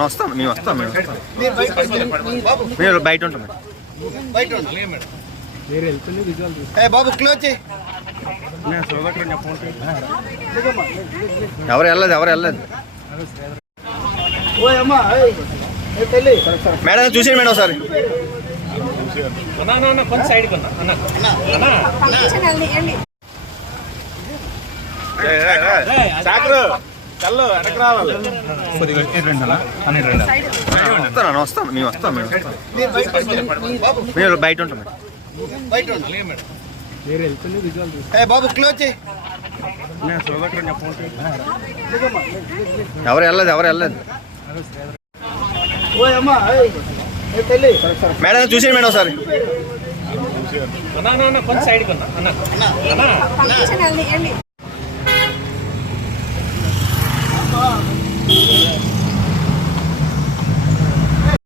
వస్తాను వస్తాం మేము బయట ఉంటాం ఏ బాబు క్లోజ్ చేయి ఎవరు వెళ్ళదు ఎవరు మేడం చూసేయండి మేడం ఒకసారి కొంచెం సైడ్ కొన్నా సాకరు. కళ్ళు వెనక రావాలి. వస్తాను వస్తాం మేము వస్తాం మేము వస్తాం. మీరు బయట ఉంటాం బయట బాబు క్లోజ్ చేయి. ఎవరు వెళ్ళదు ఎవరు వెళ్ళదు ఓ అమ్మా ఏయ్, ఏ తల్లి. మేడం చూసేయండి మేడం ఒకసారి. కొంచెం సైడ్